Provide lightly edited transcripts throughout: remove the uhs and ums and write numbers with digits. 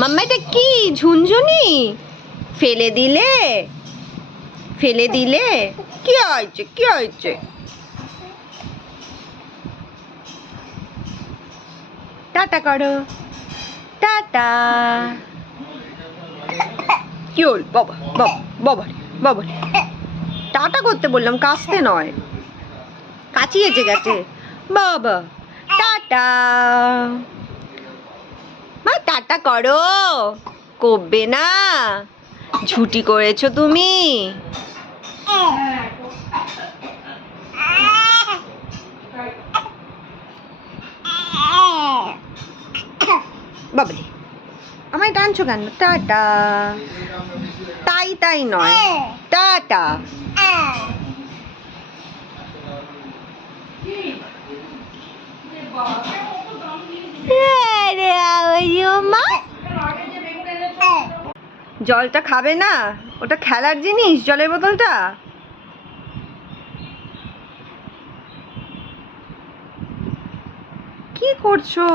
মাম্মা এটা কি ঝুনঝুনি? ফেলে দিলে? ফেলে দিলে? কি হয়েছে? কি হয়েছে? টাটা করো, টাটা। কি হল বাবা? বাবা বাবা বাবা, টাটা করতে বললাম, কাশতে নয়। কাচিয়েছে গেছে বাবা। টাটা মা, টাটা করো। করবে না? ঝুটি করেছো তুমি? বাবলি, আমায় টানছো কেন? টাটা। তাই তাই নয়, টাটা। জলটা খাবে না? ওটা খেলার জিনিস, জলের বোতলটা। কি করছো?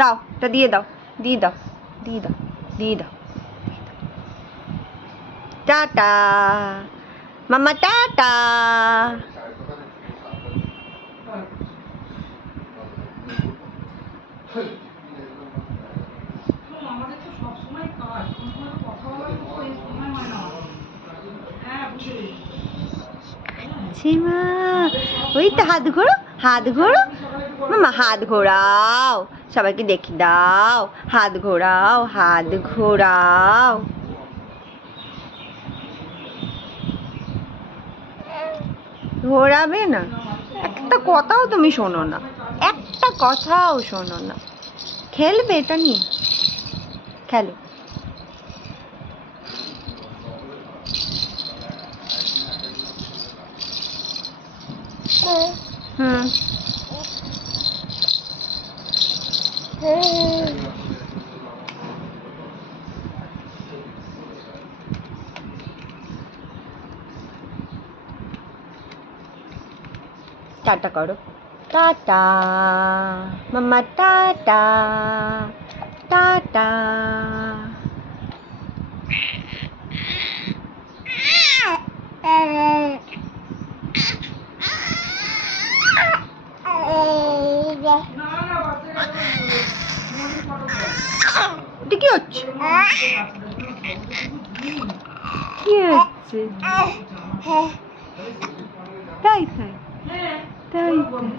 দাও, এটা দিয়ে দাও, দিয়ে দাও, দিয়ে দাও, দিয়ে দাও। টাটা মাম্মা, টাটা। মা, ওই তো হাত ঘোরো, হাত ঘোরো মাম্মা, হাত ঘোরাও, সবাইকে দেখি দাও। হাত ঘোরাও, হাত ঘোরাও। ঘোরাবে না? একটা কথাও তুমি শোনো না, একটা কথাও শোনো না। খেলবে এটা নিয়ে? খেলো। হুম। টাটা করো, টাটা মাম্মা, টাটা, টাটা। এটা কি হচ্ছে? কি হচ্ছে? তাই তাই তাই তাই।